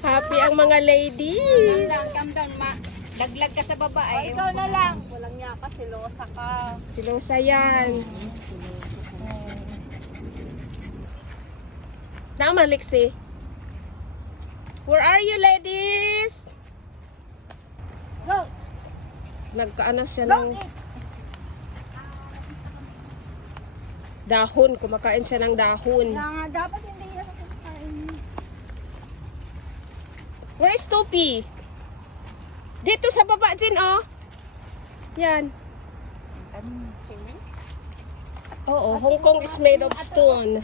Happy ang mga lady. Calm down, ma. Laglag ka sa baba. Ay, Ikaw na lang. Walang niya ka, silosa ka. Silosa yan. Tama, Lexi. Where are you, ladies? Go! Nagkaano siya Go! ng dahon. Kumakain siya ng dahon. Kaya nga, dapat hindi yan kakain. Where is Topi? Dito sa baba, Jin, oh. Yan. Oo, Hong Kong is made of stone.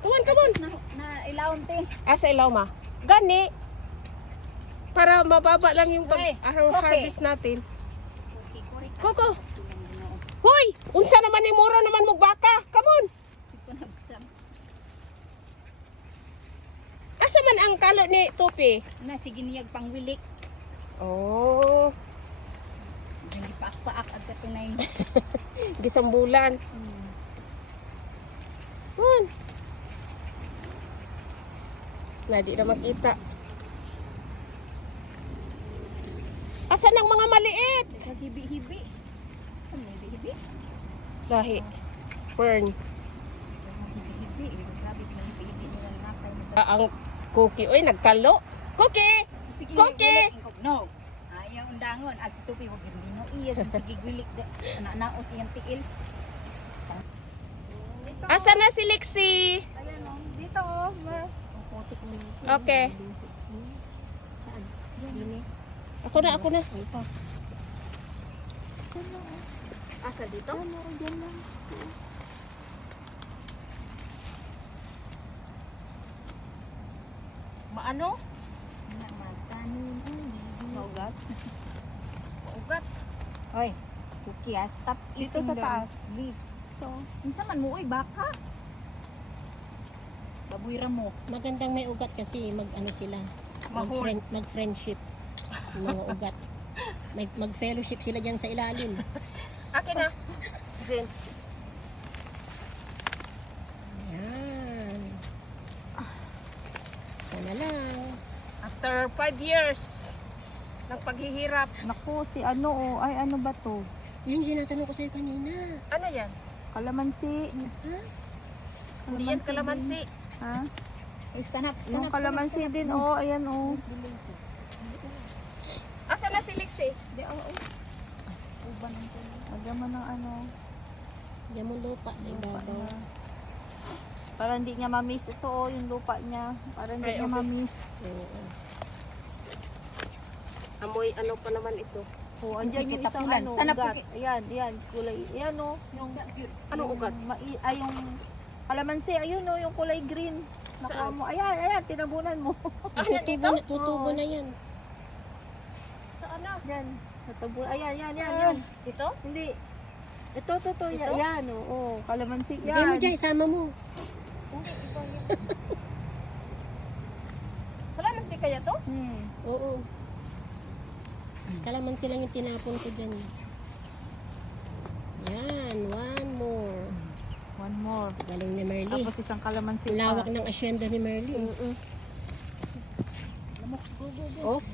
Come on. Na ilawon, te. Asa ilaw, ma? Gani. Para mababa lang yung Hey, harvest natin. Koko. Hoy! Unsa naman ni mura naman magbaka? Come on. Asa man ang kalo ni Topi? na, sige niyag pangwilik. Oh, Hindi paak-paak at katunay. gisambulan. Hun. Na di na makita. Asan ang mga maliit? Hibi-hibi. Ano yung hibi-hibi? Lahi. Fern. Hibi-hibi. Grabe ko yung hibi-hibi nila nakay. Ang cookie. Uy, nagkalo. Cookie! Sige, Cookie! wilik. No. Ayaw undangon. At si Tupi, huwag yung dino. Iya, sige, wilik. Naos iyang tiil. Asa na si Lexi? Ayan, oh. Dito, oh. Okay. Ako na. Asa dito? Maano? Maugat. Ugat. Hoy, Cookie, stop Dito eating sa the taas. leaves. So, Minsan man mo, baka. Babuira mo. Magandang may ugat kasi mag-ano sila. Mahol. Mag-friendship. Yung mga ugat. Mag-fellowship sila dyan sa ilalim. Akin na. Jen. Ayan. Sana lang. After 5 years ng paghihirap. naku, si ano, oh. Ay, ano ba to? Yun tinatanong ko sa'yo kanina. Ano yan? Kalamansi. Hindi yan kalamansi. Ha? Stand up. Yung kalamansi din, oh. Ayan, oh. Asa na si Lexi? Di, oh, oh. Lagyan mo ng ano. Diyan mo lupa sa ibabaw. Para hindi niya ma-miss. Ito, oh, yung lupa niya. Para hindi Ay, niya okay. ma-miss. Oo. Amoy ano pa naman ito? Oh, andyan yung isang Kitapulan. ano, Sana ugat. po- Ayan, ayan, kulay. Ayan, oh. Yung, Anong ugat? ay, yung kalamansi, ayun, oh, yung kulay green. Nakuha Saan? mo. Ayan, tinabunan mo. Tutubo na yan. Saan na? Yan. Natabo. Ayan, yan. Ito? Hindi. Ito. Yan, oh, kalamansi. Bigay mo Yan. dyan, isama mo. Kalamansi kaya to? Oo. Kalamansi lang yung tinapon ko dyan. Yan, one more. One more. Galing ni Merly. Tapos isang kalamansi Lawak pa. ng asyenda ni Merly. Off.